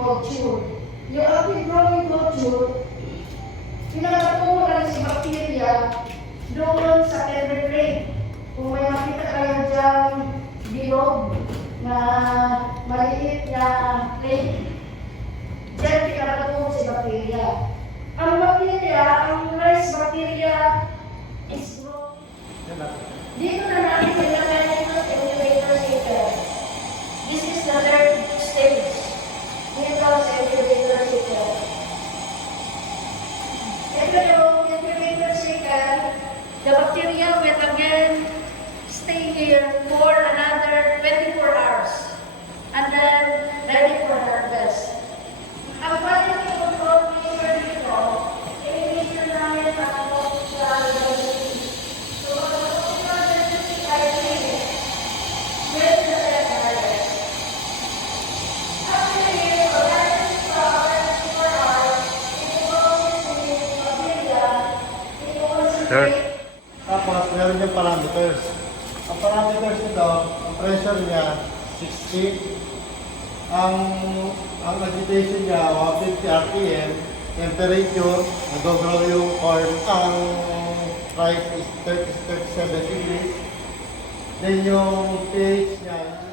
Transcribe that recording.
culture. Yung active growing culture, pinakatungo na si bacteria doon sa tender rate. Kung may makita kayo dyan, bilog na maliit na rate, dyan pinakatungo si bacteria. Ang bacteria, ang rice bacteria is growing. Dito na natin nilagay ito sa incubator shaker. This is the third stage. Dito sa incubator shaker. Ito yung incubator shaker. The bacteria will again stay here for another 24 hours. And then ready for harvest. Ang quality control measure dito, i-measure namin ang diversity. So, ang diversity ay ready na tayo harvest. After a year, so that is 24 hours, ito yung bacteria, ito concentrate. Tapos, meron yung parameters. Ang parameters nito, ang pressure niya, 60. Ang agitation niya, 150 RPM. Temperature, nag-grow yung corn. Ang price is 37 degrees. Then yung pH niya,